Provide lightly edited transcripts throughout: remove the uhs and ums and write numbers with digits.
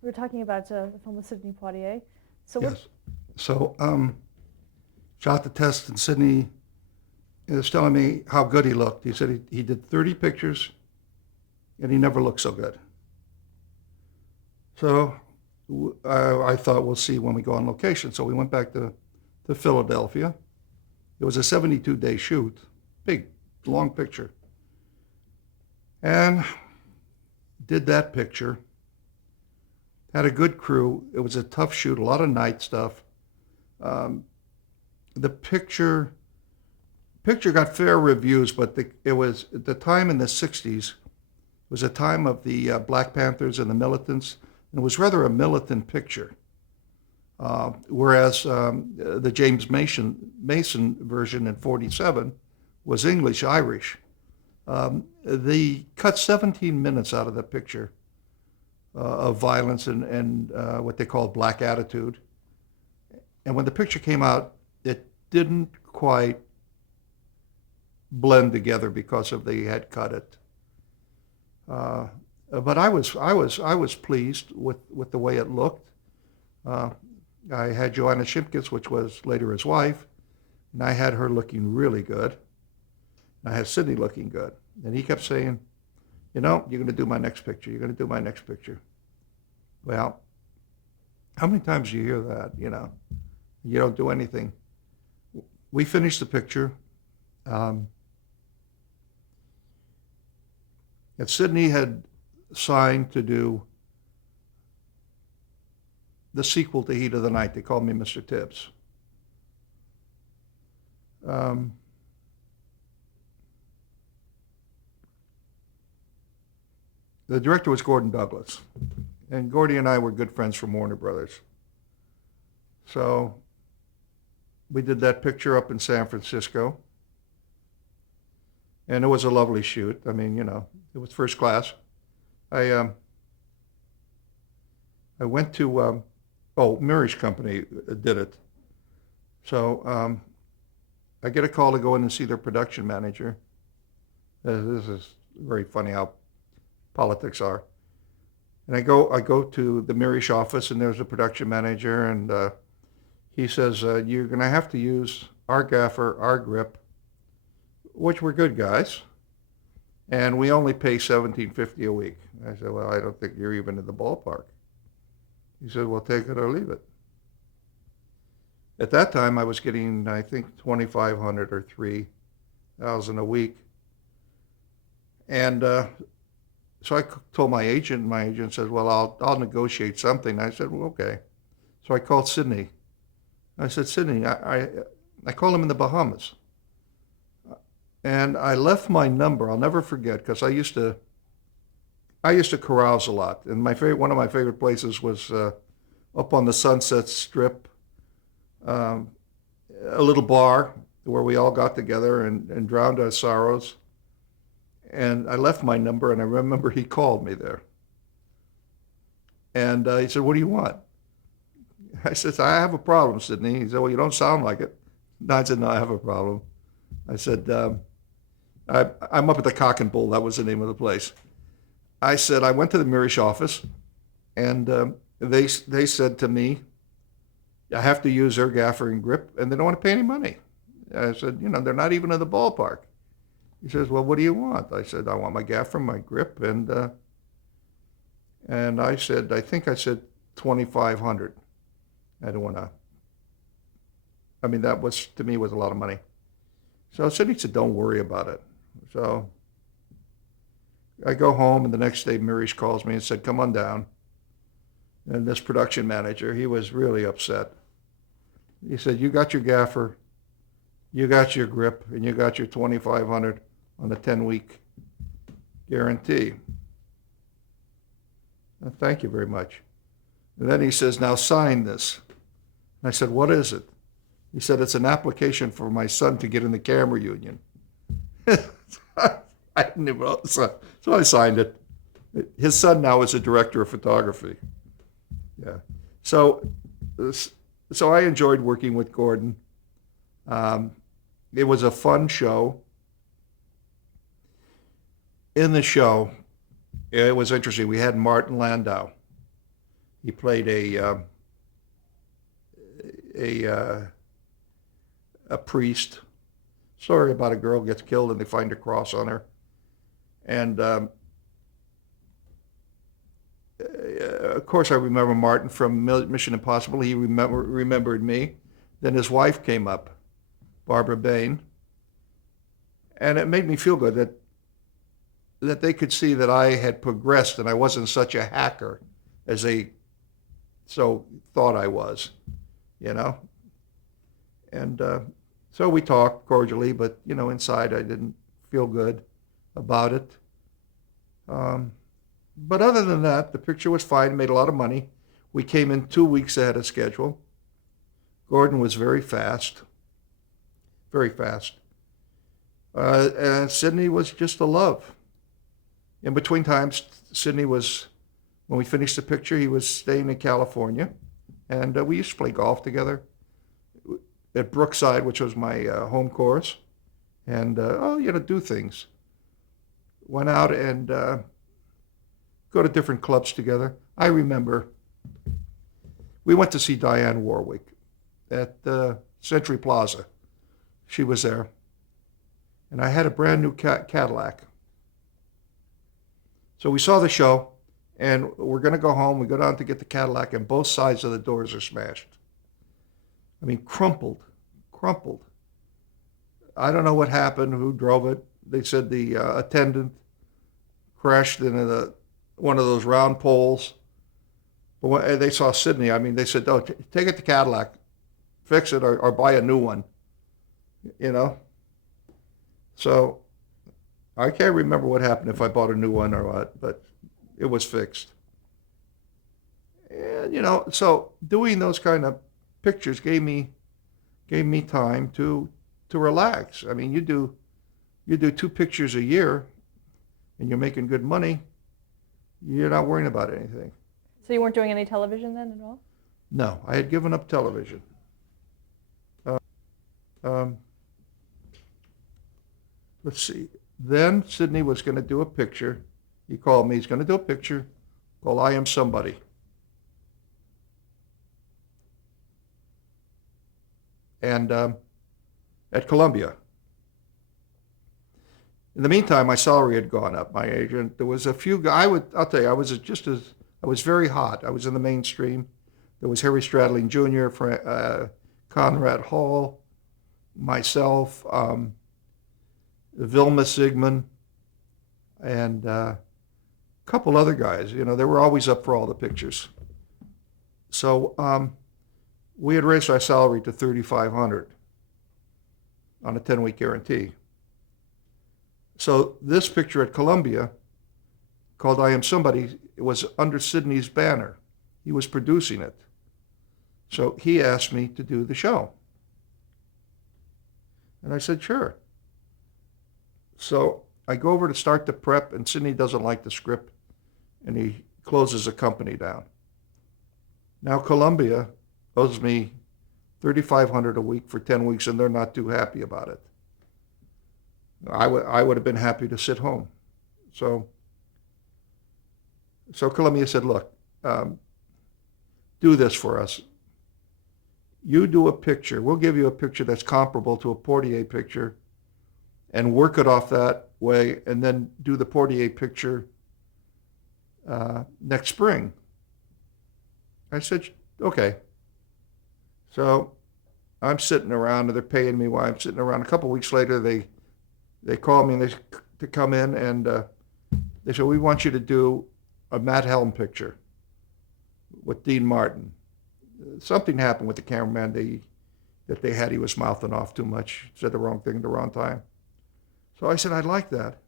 We were talking about the film with Sidney Poitier. So what? Yes. So, shot the test, and Sidney was telling me how good he looked. He said he did 30 pictures, and he never looked so good. So I thought we'll see when we go on location. So we went back to Philadelphia. It was a 72-day shoot, big, long picture, and did that picture. Had a good crew. It was a tough shoot, a lot of night stuff. Um, the picture got fair reviews, but it was at the time in the '60s. It was a time of the Black Panthers and the militants. And it was rather a militant picture, whereas the James Mason version in '47 was English Irish. They cut 17 minutes out of the picture of violence and what they called black attitude. And when the picture came out, it didn't quite blend together because of they had cut it. Uh, but I was pleased with the way it looked. Uh, I had Joanna Shimkus, which was later his wife, and I had her looking really good. I had Sidney looking good, and he kept saying, you're going to do my next picture. You're going to do my next picture. Well, how many times do you hear that? You don't do anything. We finished the picture. Um, and Sidney had signed to do the sequel to Heat of the Night. They called me Mr. Tibbs. Um, the director was Gordon Douglas, and Gordy and I were good friends from Warner Brothers. So we did that picture up in San Francisco, and it was a lovely shoot. I mean, it was first class. I I went to Mirish Company did it. So I get a call to go in and see their production manager. This is very funny how politics are. And I go to the Mirish office, and there's a production manager, and he says, "You're going to have to use our gaffer, our grip, which we're good guys, and we only pay $17.50 a week." I said, "Well, I don't think you're even in the ballpark." He said, "Well, take it or leave it." At that time, I was getting, I think, 2,500 or 3,000 a week, and so I told my agent. And my agent said, "Well, I'll negotiate something." I said, "Well, okay." So I called Sydney. I said, "Sydney, I called him in the Bahamas, and I left my number. I'll never forget because I used to carouse a lot, and one of my favorite places was up on the Sunset Strip, um, a little bar where we all got together and drowned our sorrows. And I left my number, and I remember he called me there, and he said, "What do you want?" I said, "I have a problem, Sydney." He said, "Well, you don't sound like it." No, I said, "No, I have a problem." I said, I'm up at the Cock and Bull. That was the name of the place. I said, "I went to the Mirish office, and they said to me, I have to use their gaffer and grip, and they don't want to pay any money." I said, "They're not even in the ballpark." He says, "Well, what do you want?" I said, "I want my gaffer, my grip, and I think I said 2,500. I don't want to. I mean, that was to me was a lot of money. So Sidney said, "Don't worry about it." So I go home, and the next day, Mirish calls me and said, "Come on down." And this production manager, he was really upset. He said, "You got your gaffer, you got your grip, and you got your 2,500 on a 10-week guarantee." Thank you very much. And then he says, "Now sign this." And I said, "What is it?" He said, "It's an application for my son to get in the camera union." I didn't even know. So I signed it. His son now is a director of photography. Yeah. So, so I enjoyed working with Gordon. Um, it was a fun show. In the show, it was interesting. We had Martin Landau, He played a a priest. Story about a girl gets killed and they find a cross on her. And of course, I remember Martin from Mission Impossible. He remembered me. Then his wife came up, Barbara Bain, and it made me feel good that they could see that I had progressed and I wasn't such a hacker as they so thought I was, you know. And so we talked cordially, but inside I didn't feel good about it. But other than that, the picture was fine. Made a lot of money. We came in 2 weeks ahead of schedule. Gordon was very fast, very fast. And Sidney was just a love. In between times, Sidney was, when we finished the picture, he was staying in California, and we used to play golf together at Brookside, which was my home course, and do things. Went out and go to different clubs together. I remember we went to see Diane Warwick at Century Plaza. She was there, and I had a brand new Cadillac. So we saw the show, and we're going to go home. We go down to get the Cadillac, and both sides of the doors are smashed. I mean, crumpled. I don't know what happened, who drove it. They said the attendant crashed into one of those round poles. But when they saw Sidney, I mean, they said, "Oh, take it to Cadillac, fix it, or buy a new one." So I can't remember what happened, if I bought a new one or what, but it was fixed. And so doing those kind of pictures gave me time to relax. I mean, you do 2 pictures a year, and you're making good money. You're not worrying about anything. So you weren't doing any television then at all? No, I had given up television. Um, let's see. Then Sidney was going to do a picture. He called me. He's going to do a picture called "I Am Somebody." And at Columbia. In the meantime, my salary had gone up. My agent, there was a few guys. I'll tell you, I was very hot. I was in the mainstream. There was Harry Stradling Jr., Conrad Hall, myself, Vilma Sigmund, and a couple other guys. They were always up for all the pictures. So we had raised our salary to $3,500 on a 10-week guarantee. So this picture at Columbia, called "I Am Somebody," it was under Sidney's banner. He was producing it. So he asked me to do the show. And I said, sure. So I go over to start the prep, and Sidney doesn't like the script, and he closes the company down. Now Columbia owes me $3,500 a week for 10 weeks, and they're not too happy about it. I would have been happy to sit home. So Columbia said, look, do this for us. You do a picture. We'll give you a picture that's comparable to a Portier picture and work it off that way, and then do the Portier picture next spring. I said, okay. So I'm sitting around, and they're paying me while I'm sitting around. A couple of weeks later, they call me and to come in, and they said, we want you to do a Matt Helm picture with Dean Martin. Something happened with the cameraman that they had. He was mouthing off too much, said the wrong thing at the wrong time. So I said, I'd like that.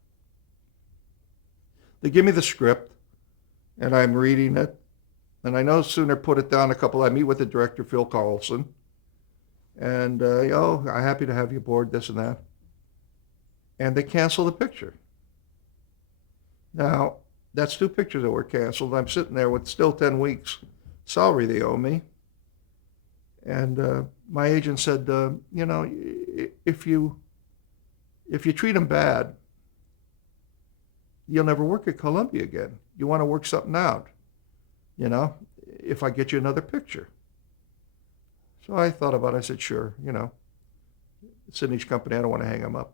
They give me the script, and I'm reading it, and I no sooner put it down I meet with the director, Phil Carlson, and, I'm happy to have you aboard, this and that. And they cancel the picture. Now, that's 2 pictures that were canceled. I'm sitting there with still 10 weeks salary they owe me. And my agent said, if you treat them bad, you'll never work at Columbia again. You want to work something out, if I get you another picture. So I thought about it. I said, sure, Sydney's company, I don't want to hang them up.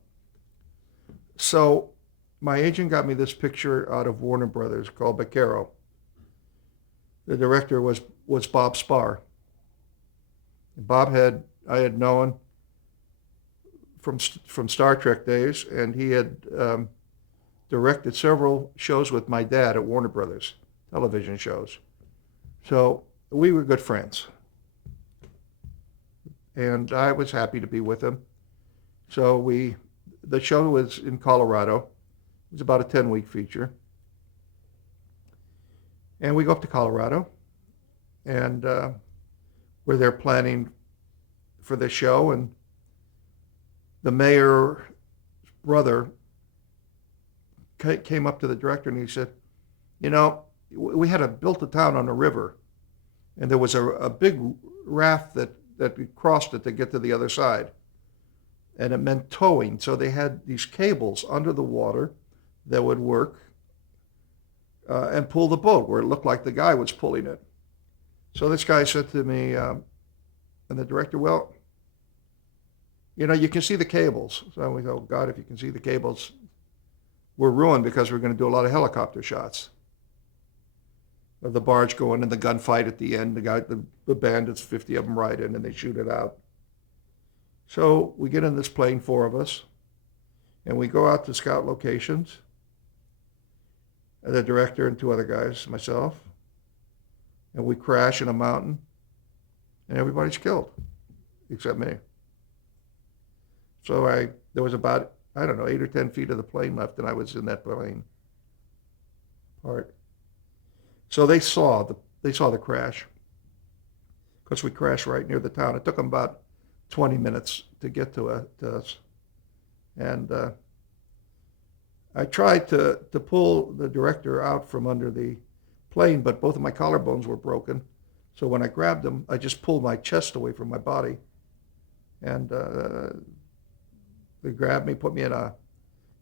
So my agent got me this picture out of Warner Brothers called Vaquero. The director was Bob Spar. I had known from Star Trek days, and he had directed several shows with my dad at Warner Brothers, television shows. So we were good friends. And I was happy to be with him. So the show was in Colorado. It was about a 10-week feature. And we go up to Colorado, and we're there planning for the show, and the mayor's brother came up to the director and he said, we had built a town on a river, and there was a big raft that crossed it to get to the other side. And it meant towing. So they had these cables under the water that would work and pull the boat where it looked like the guy was pulling it. So this guy said to me, and the director, well, you can see the cables. So we go, God, if you can see the cables, we're ruined because we're going to do a lot of helicopter shots of the barge going in the gunfight at the end. The bandits, 50 of them ride in and they shoot it out. So we get in this plane, 4 of us, and we go out to scout locations. The director and 2 other guys, myself, and we crash in a mountain, and everybody's killed, except me. So there was about, 8 or 10 feet of the plane left, and I was in that plane part. So they saw the crash, because we crashed right near the town. It took them about 20 minutes to get to us. And I tried to pull the director out from under the plane, but both of my collarbones were broken. So when I grabbed him, I just pulled my chest away from my body. And they grabbed me, put me in an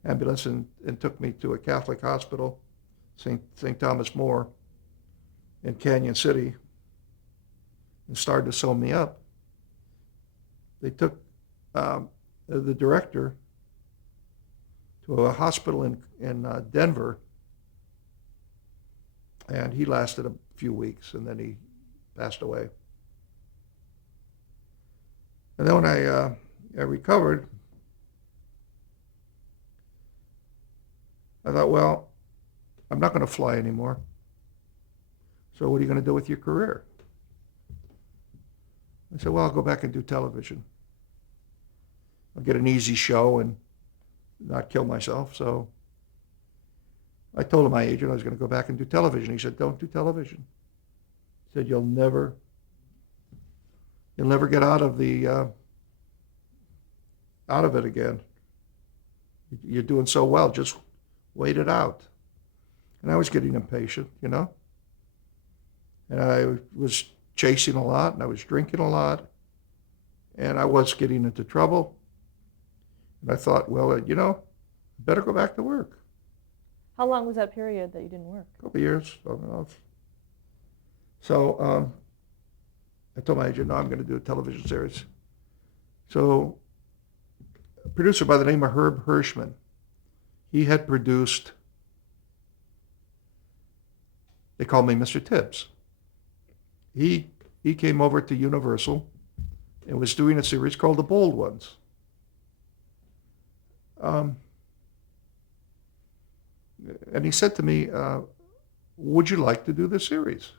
ambulance, and took me to a Catholic hospital, St. Thomas More, in Canyon City, and started to sew me up. They took the director to a hospital in Denver, and he lasted a few weeks, and then he passed away. And then when I recovered, I thought, well, I'm not going to fly anymore. So what are you going to do with your career? I said, well, I'll go back and do television. I'll get an easy show and not kill myself. So I told my agent I was going to go back and do television. He said, don't do television. He said, you'll never get out of it again. You're doing so well. Just wait it out. And I was getting impatient, And I was chasing a lot, and I was drinking a lot, and I was getting into trouble. And I thought, well, better go back to work. How long was that period that you didn't work? A couple of years, on and off. So I told my agent, no, I'm going to do a television series. So a producer by the name of Herb Hirschman, he had produced, they called me Mr. Tibbs. He came over to Universal and was doing a series called The Bold Ones. And he said to me, would you like to do this series?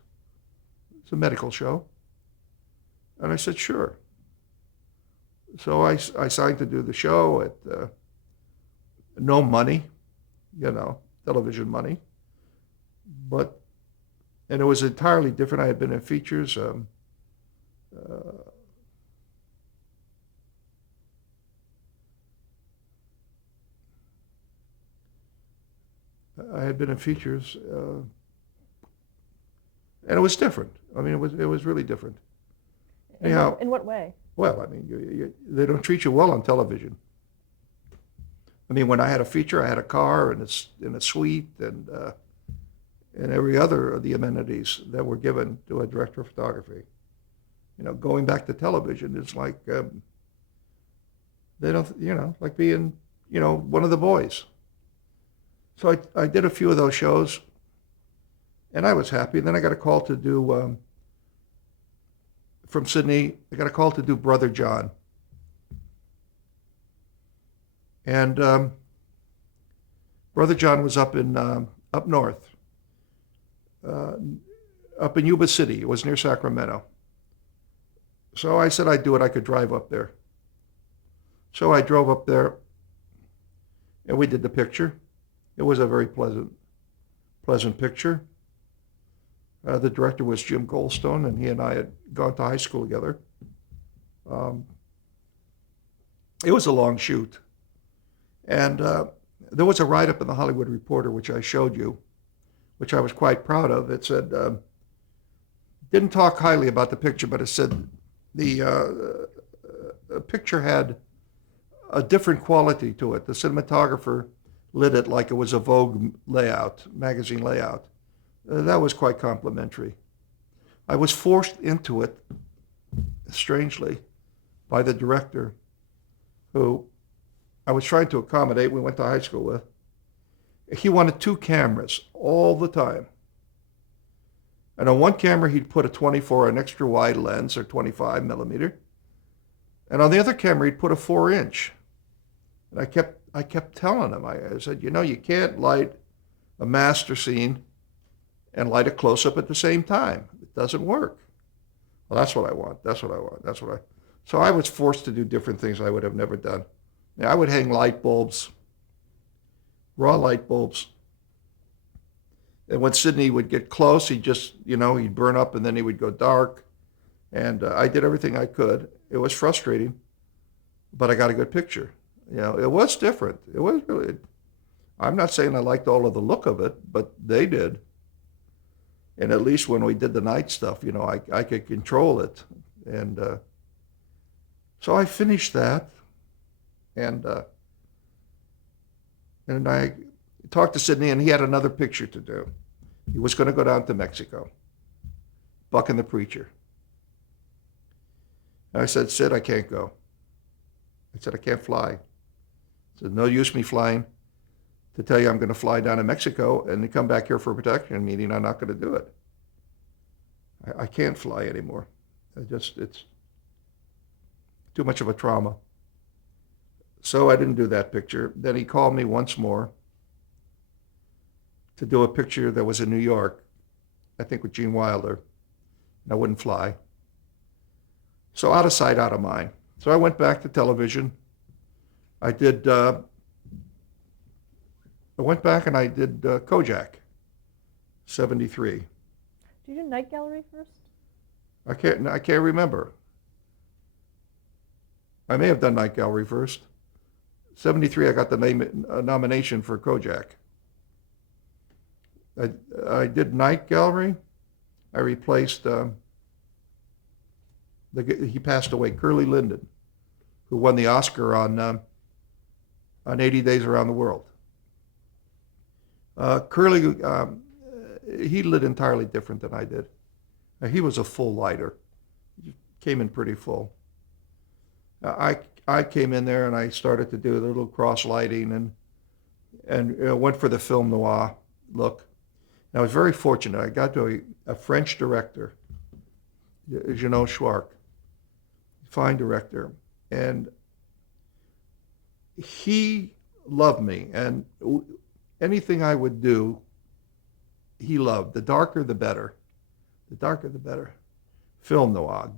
It's a medical show. And I said, sure. So I signed to do the show at no money, television money. And it was entirely different. I had been in features. I had been in features, and it was different. I mean, it was really different. Anyhow, in what way? Well, I mean, they don't treat you well on television. I mean, when I had a feature, I had a car and a suite, and and every other of the amenities that were given to a director of photography. Going back to television is like, they don't, like being, one of the boys. So I did a few of those shows, and I was happy. And then I got a call to do, from Sydney, I got a call to do Brother John. And Brother John was up north, up in Yuba City. It was near Sacramento. So I said I'd do it. I could drive up there. So I drove up there, and we did the picture. It was a very pleasant picture. The director was Jim Goldstone, and he and I had gone to high school together. It was a long shoot. And there was a write-up in the Hollywood Reporter, which I showed you, which I was quite proud of. It said, didn't talk highly about the picture, but it said the picture had a different quality to it. The cinematographer lit it like it was a Vogue layout, magazine layout. That was quite complimentary. I was forced into it, strangely, by the director, who I was trying to accommodate. We went to high school with. He wanted 2 cameras all the time. And on one camera, he'd put a 24, an extra wide lens, or 25 millimeter. And on the other camera, he'd put a 4-inch. And I kept telling him, I said, you can't light a master scene and light a close-up at the same time. It doesn't work. Well, that's what I want. So I was forced to do different things I would have never done. I would hang light bulbs, raw light bulbs. And when Sydney would get close, he'd just, he'd burn up and then he would go dark. And I did everything I could. It was frustrating, but I got a good picture. It was different. It was really, I'm not saying I liked all of the look of it, but they did. And at least when we did the night stuff, I could control it. And so I finished that. And I talked to Sydney, and he had another picture to do. He was going to go down to Mexico, Buck and the Preacher. And I said, Sid, I can't go. I said, I can't fly. I said, no use me flying to tell you I'm going to fly down to Mexico and then come back here for a production meeting. I'm not going to do it. I can't fly anymore. It's too much of a trauma. So I didn't do that picture. Then he called me once more to do a picture that was in New York, I think with Gene Wilder, and I wouldn't fly. So out of sight, out of mind. So I went back to television. I went back and I did Kojak, 73. Did you do Night Gallery first? I can't remember. I may have done Night Gallery first. 73, I got the nomination for Kojak. I did Night Gallery. I replaced, he passed away, Curly Linden, who won the Oscar on 80 Days Around the World. Curly, he lit entirely different than I did. He was a full lighter. He came in pretty full. I came in there and I started to do the little cross lighting and went for the film noir look. And I was very fortunate. I got to a French director, Jeannot Schwark, fine director, and he loved me. And anything I would do, he loved. The darker, the better. The darker, the better. Film noir.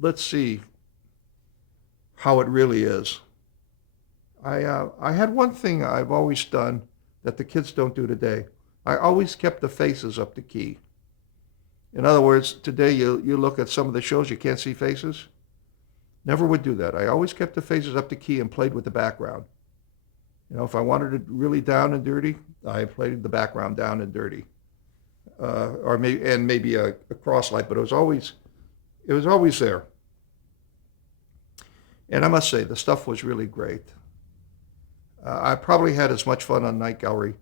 Let's see how it really is. I had one thing I've always done that the kids don't do today. I always kept the faces up to key. In other words, today you look at some of the shows, you can't see faces. Never would do that. I always kept the faces up to key and played with the background. If I wanted it really down and dirty, I played the background down and dirty. Or maybe a cross light, but it was always there. And I must say, the stuff was really great. I probably had as much fun on Night Gallery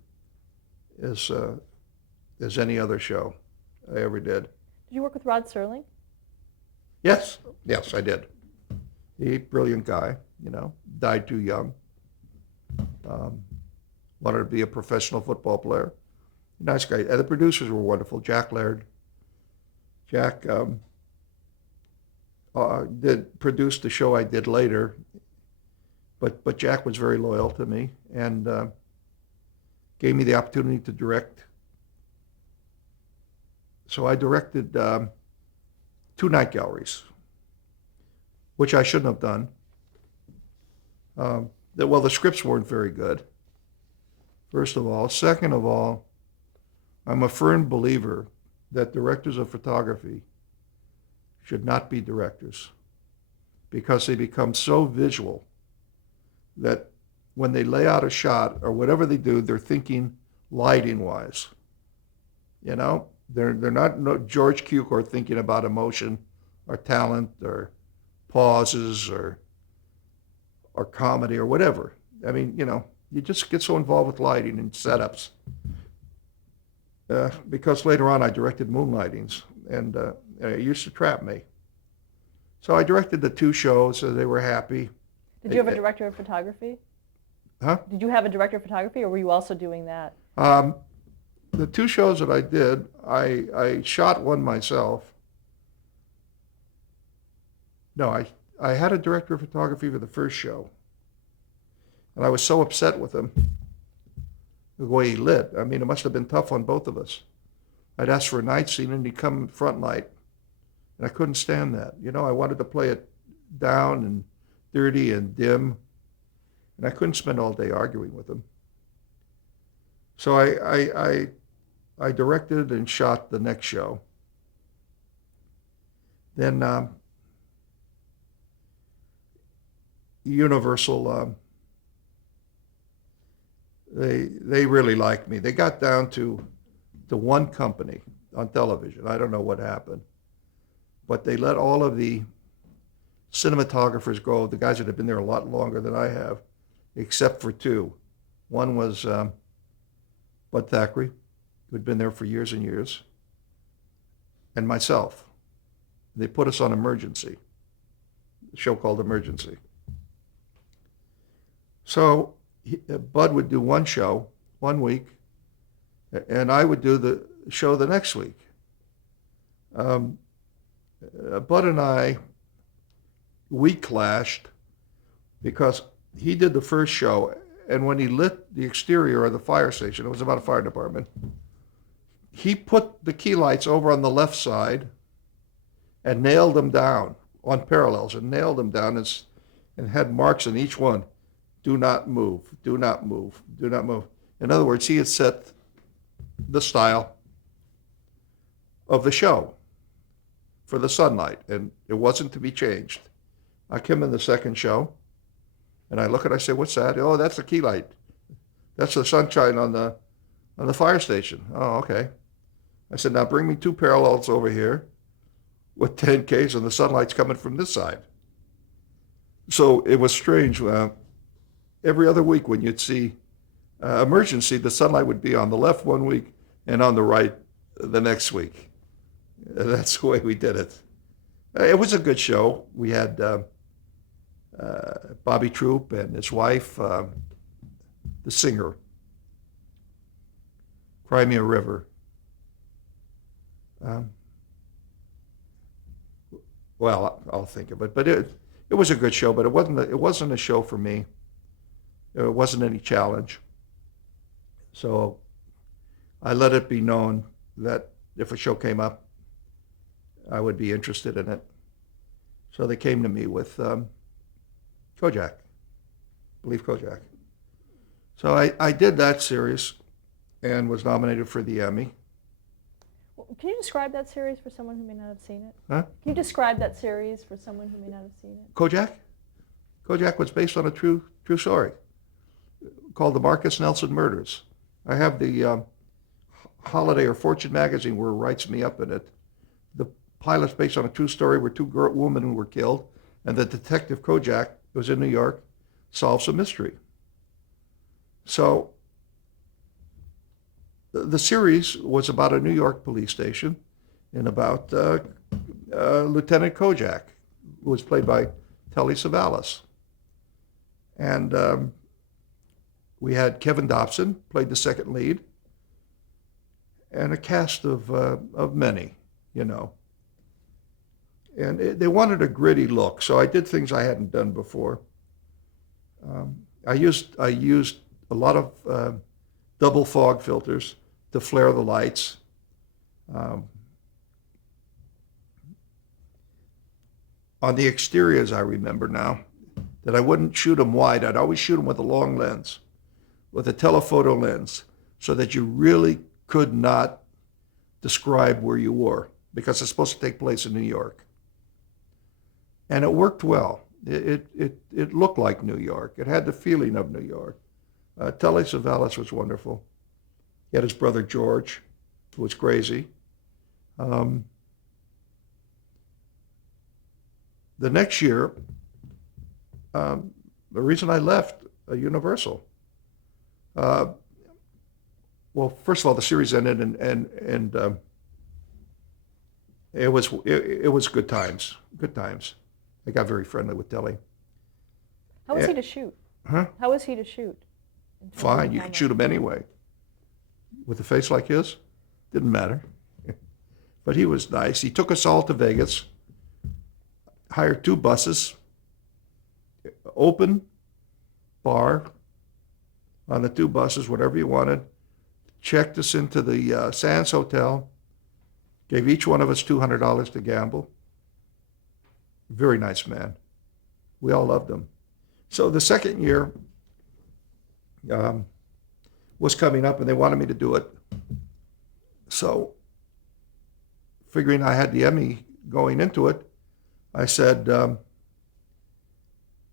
as as any other show I ever did. Did you work with Rod Serling? Yes, I did. Brilliant guy, died too young. Wanted to be a professional football player. Nice guy. And the producers were wonderful. Jack Laird. Jack produced the show I did later, but Jack was very loyal to me and gave me the opportunity to direct. So I directed 2 night galleries, which I shouldn't have done. The scripts weren't very good, first of all. Second of all, I'm a firm believer that directors of photography should not be directors because they become so visual that when they lay out a shot or whatever they do, they're thinking lighting-wise. They're not George Cukor thinking about emotion or talent or pauses or comedy or whatever. I mean, you just get so involved with lighting and setups. Because later on I directed moonlightings, and it used to trap me. So I directed the 2 shows, so they were happy. Did you have a director of photography? Huh? Did you have a director of photography, or were you also doing that? The 2 shows that I did, I shot one myself. No, I had a director of photography for the first show, and I was so upset with him, the way he lit. I mean, it must have been tough on both of us. I'd ask for a night scene, and he'd come front light, and I couldn't stand that. I wanted to play it down and dirty and dim, and I couldn't spend all day arguing with him. So I directed and shot the next show. Then Universal, they really liked me. They got down to one company on television. I don't know what happened, but they let all of the cinematographers go, the guys that have been there a lot longer than I have, except for 2. One was Bud Thackeray, who'd been there for years and years, and myself. They put us on Emergency, a show called Emergency. So Bud would do one show one week, and I would do the show the next week. Bud and we clashed because he did the first show, and when he lit the exterior of the fire station, it was about a fire department, he put the key lights over on the left side and nailed them down on parallels and nailed them down and had marks on each one. Do not move, do not move, do not move. In other words, he had set the style of the show for the sunlight, and it wasn't to be changed. I come in the second show, and I look and I say, "What's that?" "Oh, that's the key light. That's the sunshine on the fire station." "Oh, okay." I said, "Now bring me 2 parallels over here with 10Ks, and the sunlight's coming from this side." So it was strange. Every other week when you'd see Emergency, the sunlight would be on the left one week and on the right the next week. That's the way we did it. It was a good show. We had Bobby Troop and his wife, the singer, Cry Me a River. Well, I'll think of it. But it was a good show, but it wasn't a show for me. It wasn't any challenge. So I let it be known that if a show came up, I would be interested in it. So they came to me with Kojak, I believe Kojak. So I did that series and was nominated for the Emmy. Can you describe that series for someone who may not have seen it? Huh? Can you describe that series for someone who may not have seen it? Kojak was based on a true story called The Marcus Nelson Murders. I have the Holiday or Fortune magazine where it writes me up in it. The pilot's based on a true story where 2 women who were killed, and the detective Kojak, who was in New York, solves a mystery. So the series was about a New York police station and about Lieutenant Kojak, who was played by Telly Savalas. And we had Kevin Dobson, played the second lead, and a cast of many, you know. And they wanted a gritty look, so I did things I hadn't done before. I used a lot of double fog filters to flare the lights. On the exteriors, I remember now that I wouldn't shoot them wide. I'd always shoot them with a long lens, with a telephoto lens, so that you really could not describe where you were, because it's supposed to take place in New York. And it worked well. It looked like New York. It had the feeling of New York. Telly Savalas was wonderful. He had his brother George, who was crazy. The next year, the reason I left Universal, well, first of all, the series ended, and it was good times. Good times. I got very friendly with Telly. How was he to shoot? Huh? How was he to shoot? Fine, you could shoot him anyway. With a face like his, didn't matter. But he was nice. He took us all to Vegas, hired 2 buses, open bar on the 2 buses, whatever you wanted, checked us into the Sands Hotel, gave each one of us $200 to gamble. Very nice man. We all loved him. So the second year was coming up, and they wanted me to do it. So figuring I had the Emmy going into it, I said,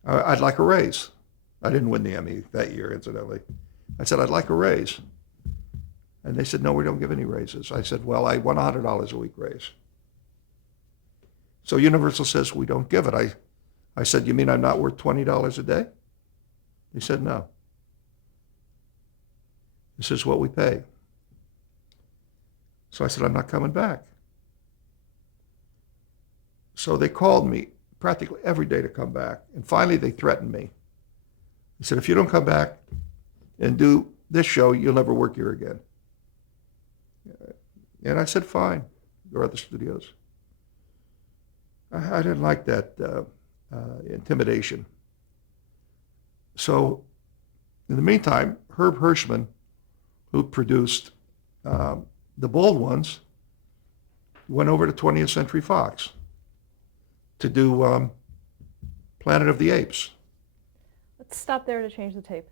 I'd like a raise. I didn't win the Emmy that year, incidentally. I said, I'd like a raise. And they said, no, we don't give any raises. I said, well, I want $100 a week raise. So Universal says, we don't give it. I said, you mean I'm not worth $20 a day? They said, no. This is what we pay. So I said, I'm not coming back. So they called me practically every day to come back. And finally, they threatened me. They said, if you don't come back and do this show, you'll never work here again. And I said, fine. There are other studios. I didn't like that intimidation. So in the meantime, Herb Hirschman, who produced The Bold Ones, went over to 20th Century Fox to do Planet of the Apes. Let's stop there to change the tape.